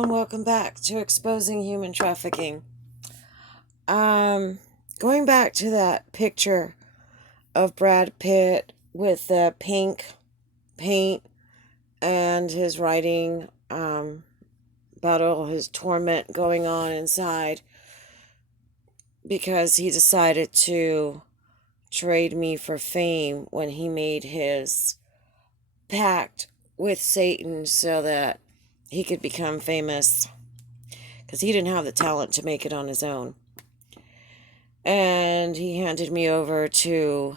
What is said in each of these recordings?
Hello and welcome back to Exposing Human Trafficking. Going back to that picture of Brad Pitt with the pink paint and his writing about all his torment going on inside because he decided to trade me for fame when he made his pact with Satan so that he could become famous because he didn't have the talent to make it on his own. And he handed me over to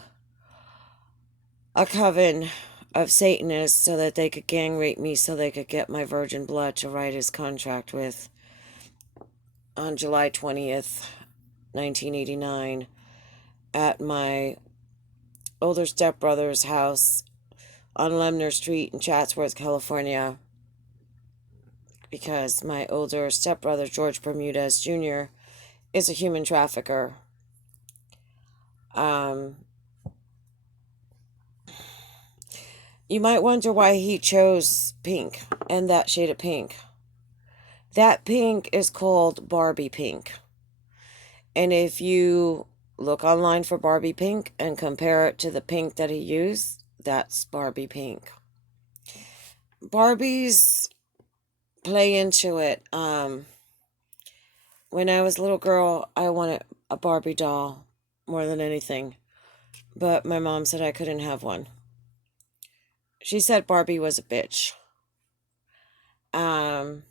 a coven of Satanists so that they could gang rape me so they could get my virgin blood to write his contract with on July 20th, 1989, at my older stepbrother's house on Lemner Street in Chatsworth, California, because my older stepbrother, George Bermudez Jr., is a human trafficker. You might wonder why he chose pink and that shade of pink. That pink is called Barbie pink. And if you look online for Barbie pink and compare it to the pink that he used, that's Barbie pink. Barbies play into it. When I was a little girl, I wanted a Barbie doll more than anything. But my mom said I couldn't have one. She said Barbie was a bitch. I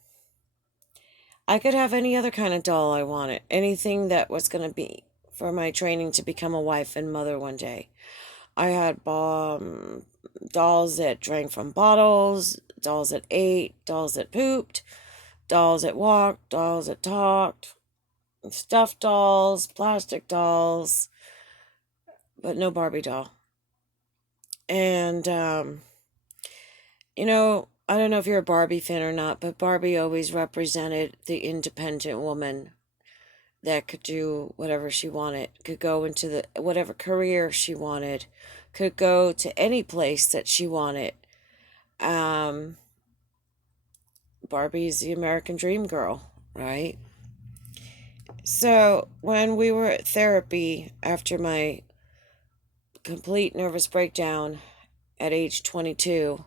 could have any other kind of doll I wanted. Anything that was going to be for my training to become a wife and mother one day. I had dolls that drank from bottles, dolls that ate, dolls that pooped, dolls that walked, dolls that talked, stuffed dolls, plastic dolls, but no Barbie doll. And, I don't know if you're a Barbie fan or not, but Barbie always represented the independent woman that could do whatever she wanted, could go into whatever career she wanted, could go to any place that she wanted. Barbie's the American dream girl, right? So when we were at therapy after my complete nervous breakdown at age 22,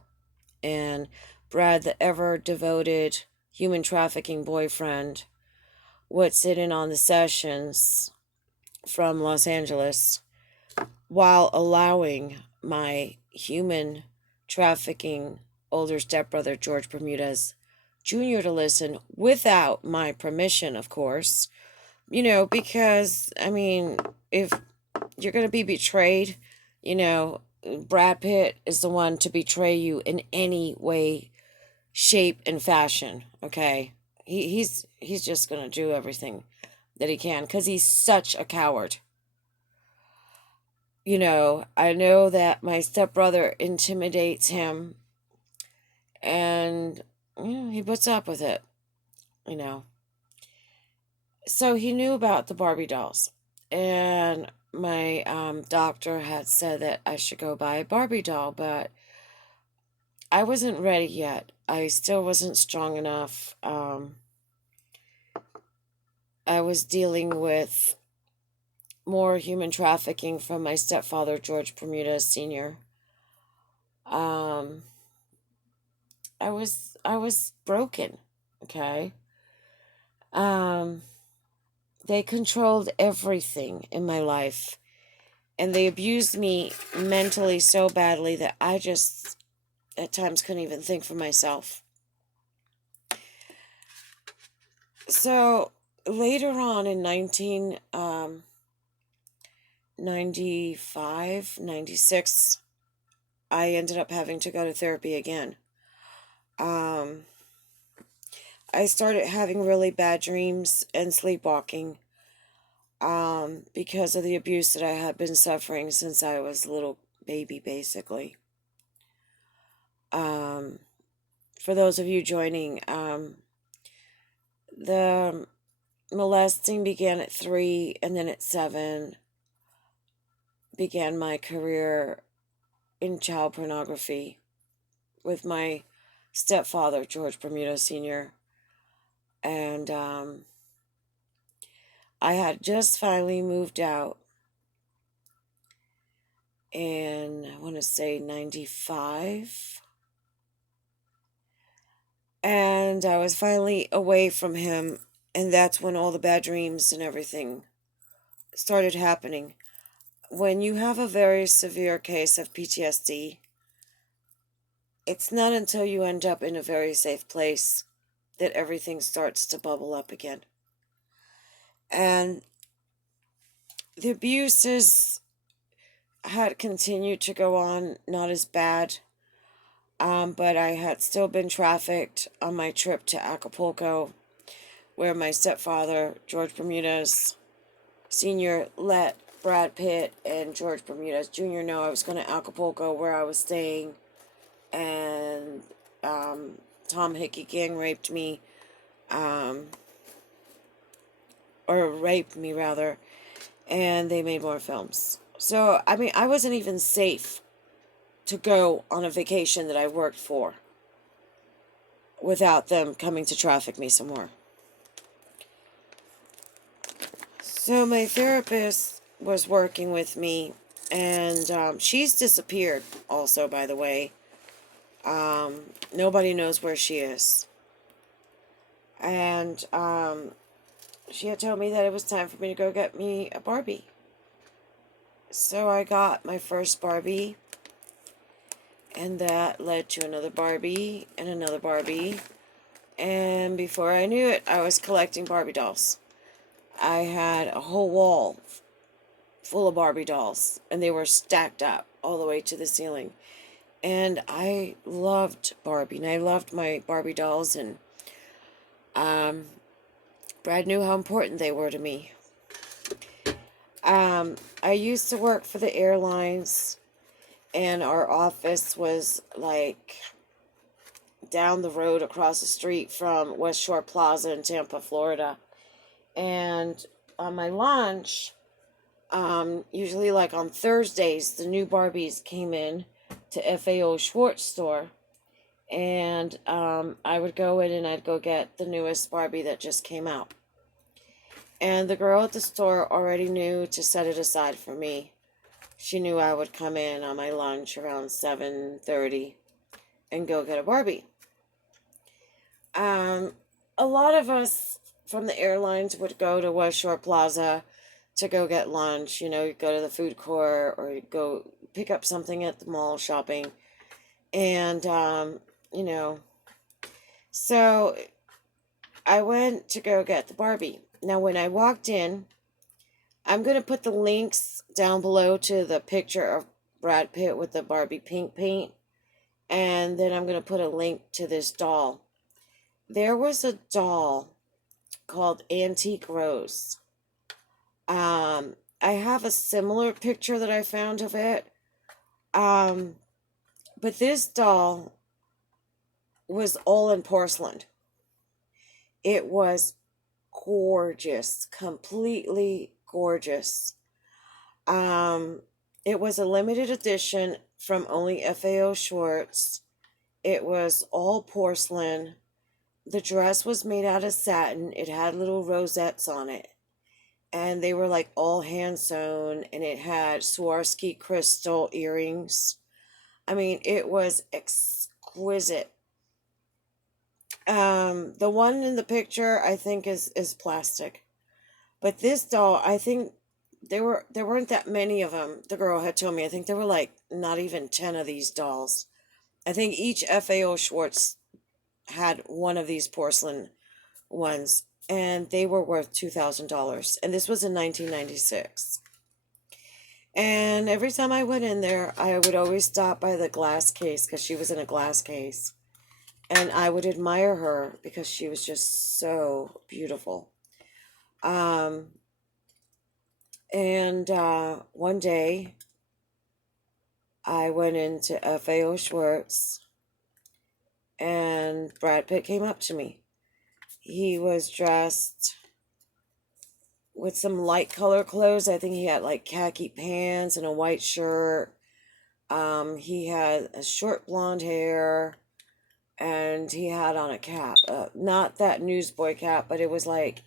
and Brad, the ever devoted human trafficking boyfriend, would sit in on the sessions from Los Angeles while allowing my human trafficking older stepbrother, George Bermudez Jr., to listen without my permission, of course. Because, if you're going to be betrayed, Brad Pitt is the one to betray you in any way, shape, and fashion, okay? He's just going to do everything that he can because he's such a coward. I know that my stepbrother intimidates him and he puts up with it, So he knew about the Barbie dolls. And my doctor had said that I should go buy a Barbie doll, but I wasn't ready yet. I still wasn't strong enough. I was dealing with more human trafficking from my stepfather, George Bermudez Sr. I was broken, okay? They controlled everything in my life, and they abused me mentally so badly that I just at times couldn't even think for myself. So later on in 1995, 96, I ended up having to go to therapy again. I started having really bad dreams and sleepwalking because of the abuse that I had been suffering since I was a little baby, basically. For those of you joining, the molesting began at 3, and then at 7 began my career in child pornography with my stepfather, George Bermuda Sr. And I had just finally moved out in, I want to say, 95. And I was finally away from him. And that's when all the bad dreams and everything started happening. When you have a very severe case of PTSD, it's not until you end up in a very safe place that everything starts to bubble up again. And the abuses had continued to go on, not as bad, but I had still been trafficked on my trip to Acapulco, where my stepfather, George Bermudez Sr., let Brad Pitt and George Bermudez Jr. know I was going to Acapulco, where I was staying, and Tom Hickey gang raped me, or raped me rather, and they made more films. So, I mean, I wasn't even safe to go on a vacation that I worked for without them coming to traffic me some more. So my therapist was working with me, and she's disappeared also, by the way. Nobody knows where she is. And she had told me that it was time for me to go get me a Barbie. So I got my first Barbie, and that led to another Barbie and another Barbie. And before I knew it, I was collecting Barbie dolls. I had a whole wall full of Barbie dolls, and they were stacked up all the way to the ceiling. And I loved Barbie, and I loved my Barbie dolls, and Brad knew how important they were to me. I used to work for the airlines, and our office was like down the road across the street from West Shore Plaza in Tampa, Florida. And on my lunch, usually like on Thursdays, the new Barbies came in to FAO Schwartz store, and I would go in and I'd go get the newest Barbie that just came out. And the girl at the store already knew to set it aside for me. She knew I would come in on my lunch around 7:30 and go get a Barbie. A lot of us from the airlines would go to West Shore Plaza to go get lunch. You know, you go to the food court, or you go pick up something at the mall shopping. And, you know, so I went to go get the Barbie. Now, when I walked in, I'm going to put the links down below to the picture of Brad Pitt with the Barbie pink paint. And then I'm going to put a link to this doll. There was a doll called Antique Rose. I have a similar picture that I found of it. But this doll was all in porcelain. It was gorgeous, completely gorgeous. It was a limited edition from only FAO Schwartz. It was all porcelain. The dress was made out of satin. It had little rosettes on it. And they were like all hand sewn, and it had Swarovski crystal earrings. I mean, it was exquisite. The one in the picture, I think, is plastic. But this doll, I think there weren't that many of them. The girl had told me. I think there were like not even 10 of these dolls. I think each FAO Schwartz had one of these porcelain ones, and they were worth $2,000. And this was in 1996. And every time I went in there, I would always stop by the glass case, because she was in a glass case. And I would admire her because she was just so beautiful. And one day, I went into FAO Schwartz, and Brad Pitt came up to me. He was dressed with some light color clothes. I think he had like khaki pants and a white shirt. He had a short blonde hair. and he had on a cap, not that newsboy cap, but it was like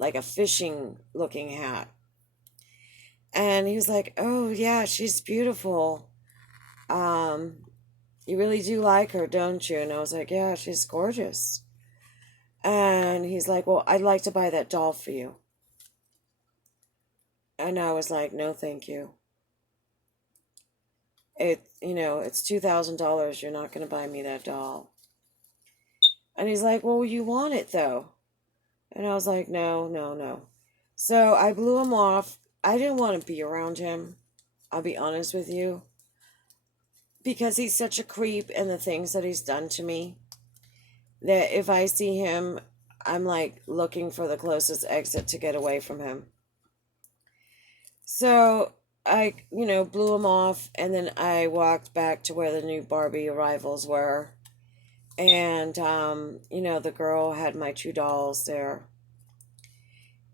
a fishing looking hat. And he was like, "Oh yeah, she's beautiful. Um, you really do like her, don't you?" And I was like, "Yeah, she's gorgeous." And he's like, "Well, I'd like to buy that doll for you." And I was like, "No, thank you. It's $2,000. You're not going to buy me that doll." And he's like, "Well, you want it though." And I was like, "No, no, no." So I blew him off. I didn't want to be around him. I'll be honest with you. Because he's such a creep and the things that he's done to me, that if I see him, I'm like looking for the closest exit to get away from him. So I, blew him off, and then I walked back to where the new Barbie arrivals were. And, the girl had my two dolls there.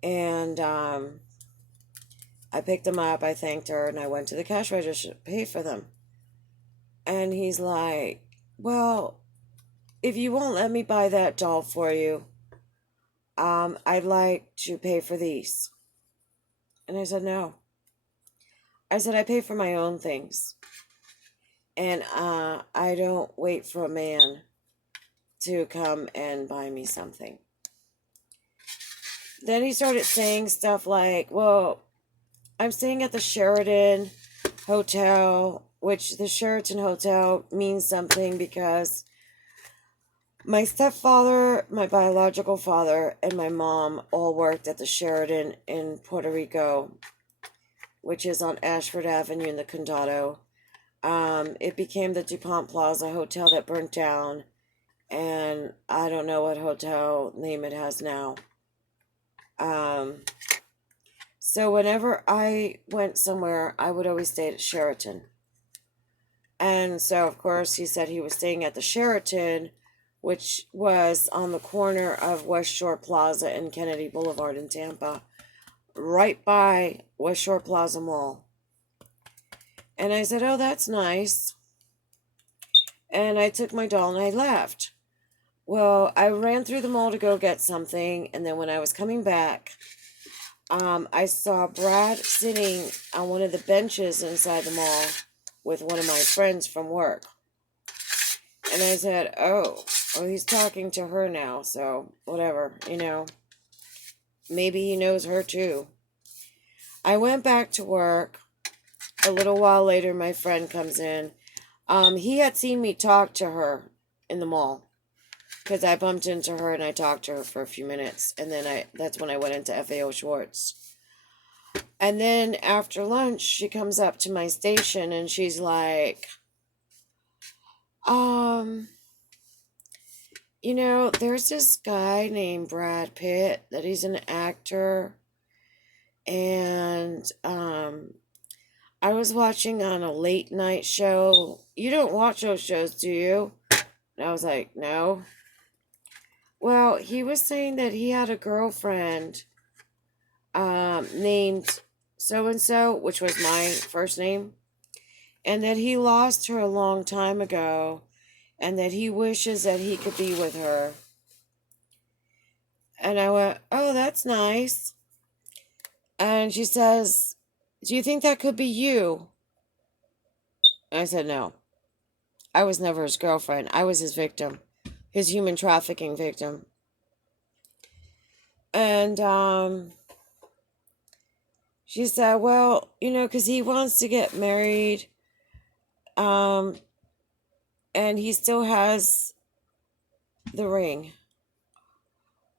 And I picked them up, I thanked her, and I went to the cash register to pay for them. And he's like, "Well, if you won't let me buy that doll for you, I'd like to pay for these." And I said, "No." I said, "I pay for my own things. And I don't wait for a man to come and buy me something." Then he started saying stuff like, "Well, I'm staying at the Sheraton Hotel," which the Sheraton Hotel means something because my stepfather, my biological father, and my mom all worked at the Sheraton in Puerto Rico, which is on Ashford Avenue in the Condado. It became the DuPont Plaza Hotel that burnt down, and I don't know what hotel name it has now. Um, so whenever I went somewhere, I would always stay at Sheraton. And so, of course, he said he was staying at the Sheraton, which was on the corner of West Shore Plaza and Kennedy Boulevard in Tampa, right by West Shore Plaza Mall. And I said, "Oh, that's nice." And I took my doll and I left. Well, I ran through the mall to go get something, and then when I was coming back, I saw Brad sitting on one of the benches inside the mall with one of my friends from work. And I said, "Oh, he's talking to her now, so whatever, maybe he knows her too." I went back to work. A little while later, my friend comes in. He had seen me talk to her in the mall because I bumped into her and I talked to her for a few minutes, and then that's when I went into FAO Schwartz. And then after lunch, she comes up to my station and she's like, um, there's this guy named Brad Pitt that he's an actor, and I was watching on a late night show. You don't watch those shows, do you? And I was like, "No." Well, he was saying that he had a girlfriend named so and so, which was my first name, and that he lost her a long time ago, and that he wishes that he could be with her. And I went, "Oh, that's nice." And she says, "Do you think that could be you?" And I said, "No. I was never his girlfriend. I was his victim, his human trafficking victim." And she said, "Well, because he wants to get married, um, and he still has the ring.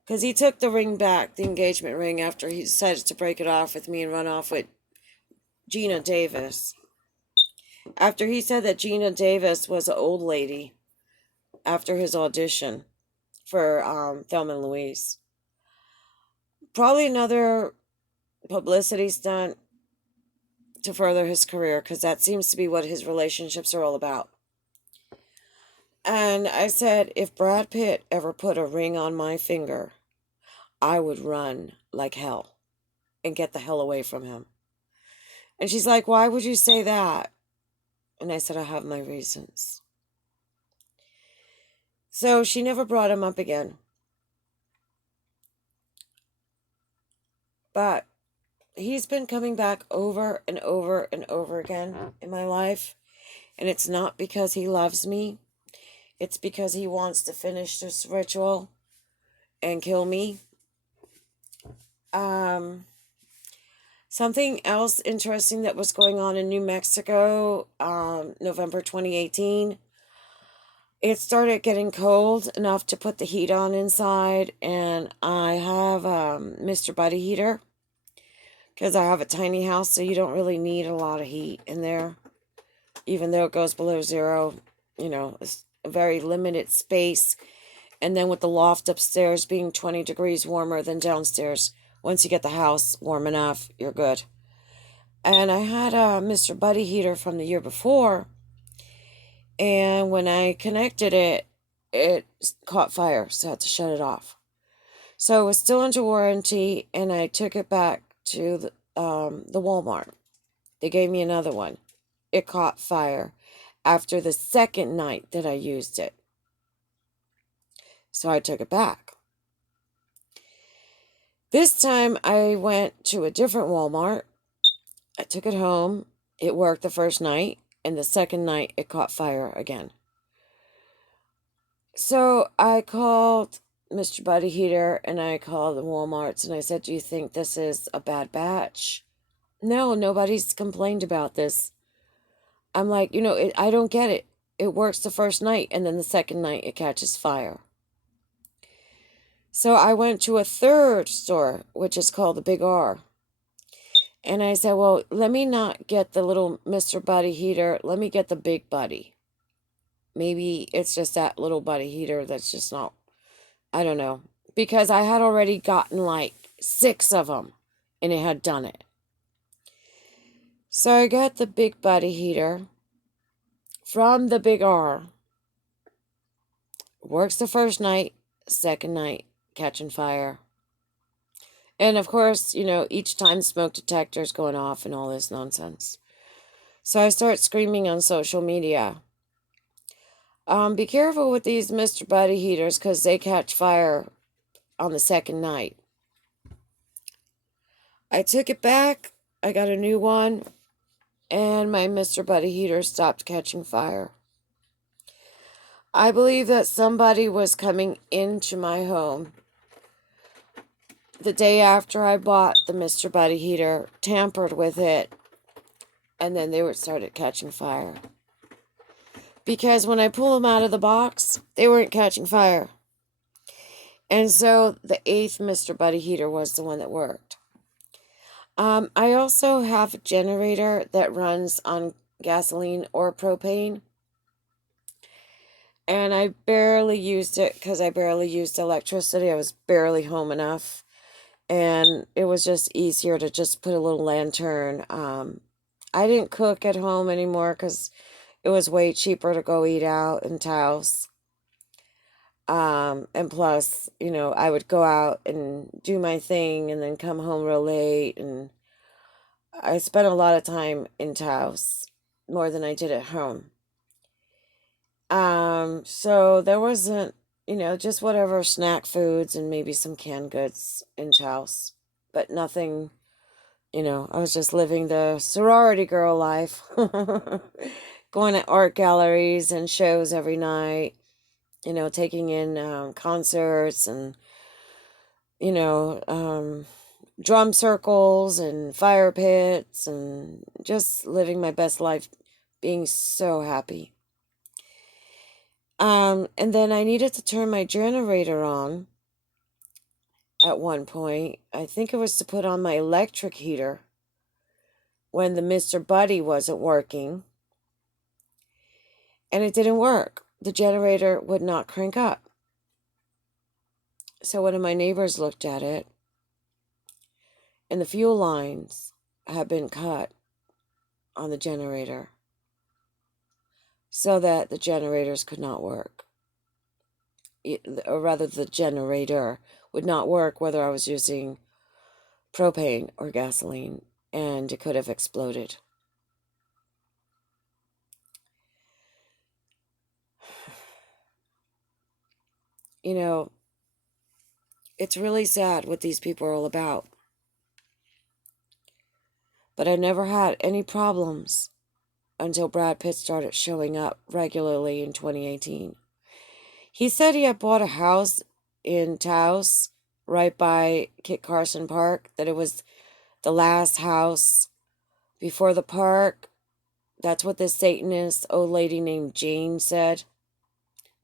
Because he took the ring back, the engagement ring, after he decided to break it off with me and run off with Gina Davis. After he said that Gina Davis was an old lady after his audition for Thelma and Louise. Probably another publicity stunt to further his career, because that seems to be what his relationships are all about. And I said, if Brad Pitt ever put a ring on my finger, I would run like hell and get the hell away from him. And she's like, "Why would you say that?" And I said, "I have my reasons." So she never brought him up again. But he's been coming back over and over and over again in my life. And it's not because he loves me. It's because he wants to finish this ritual and kill me. Um, Something else interesting that was going on in New Mexico, November 2018. It started getting cold enough to put the heat on inside, and I have Mr. Buddy heater because I have a tiny house, so you don't really need a lot of heat in there, even though it goes below zero. It's a very limited space. And then with the loft upstairs being 20 degrees warmer than downstairs, once you get the house warm enough, you're good. And I had a Mr. Buddy heater from the year before, and when I connected it, it caught fire, so I had to shut it off. So it was still under warranty, and I took it back to the Walmart. They gave me another one. It caught fire after the second night that I used it. So I took it back. This time I went to a different Walmart. I took it home. It worked the first night, and the second night it caught fire again. So I called Mr. Buddy Heater and I called the Walmarts and I said, "Do you think this is a bad batch?" "No, nobody's complained about this." I'm like, I don't get it. It works the first night and then the second night it catches fire. So I went to a third store, which is called the Big R. And I said, "Well, let me not get the little Mr. Buddy Heater. Let me get the Big Buddy. Maybe it's just that little Buddy Heater that's just not, I don't know." Because I had already gotten like 6 of them and it had done it. So I got the Big Buddy Heater from the Big R. Works the first night, second night, catching fire. And of course, each time smoke detectors going off and all this nonsense. So I start screaming on social media. Be careful with these Mr. Buddy heaters because they catch fire on the second night. I took it back. I got a new one. And my Mr. Buddy heater stopped catching fire. I believe that somebody was coming into my home the day after I bought the Mr. Buddy heater, tampered with it, and then they started catching fire. Because when I pull them out of the box, they weren't catching fire. And so the 8th Mr. Buddy heater was the one that worked. I also have a generator that runs on gasoline or propane. And I barely used it because I barely used electricity. I was barely home enough. And it was just easier to just put a little lantern. I didn't cook at home anymore because it was way cheaper to go eat out in Taos. And plus, I would go out and do my thing and then come home real late. And I spent a lot of time in Taos, more than I did at home. So there wasn't, just whatever snack foods and maybe some canned goods in Taos, but nothing, I was just living the sorority girl life, going to art galleries and shows every night, taking in concerts and, drum circles and fire pits and just living my best life, being so happy. And then I needed to turn my generator on at one point. I think it was to put on my electric heater when the Mr. Buddy wasn't working. And it didn't work. The generator would not crank up. So one of my neighbors looked at it, and the fuel lines had been cut on the generator so that the generators could not work. Or rather, the generator would not work whether I was using propane or gasoline, and it could have exploded. You know, it's really sad what these people are all about. But I never had any problems until Brad Pitt started showing up regularly in 2018. He said he had bought a house in Taos, right by Kit Carson Park, that it was the last house before the park. That's what this Satanist old lady named Jane said,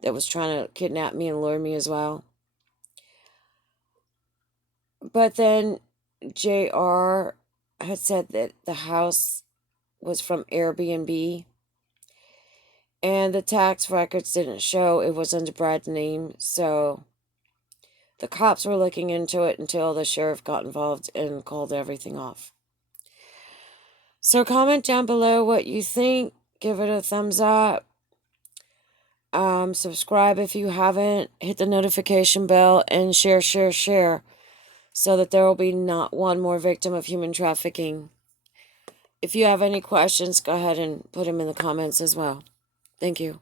that was trying to kidnap me and lure me as well. But then JR had said that the house was from Airbnb, and the tax records didn't show it was under Brad's name, so the cops were looking into it until the sheriff got involved and called everything off. So comment down below what you think. Give it a thumbs up. Subscribe if you haven't. Hit the notification bell and share, so that there will be not one more victim of human trafficking. If you have any questions, go ahead and put them in the comments as well. Thank you.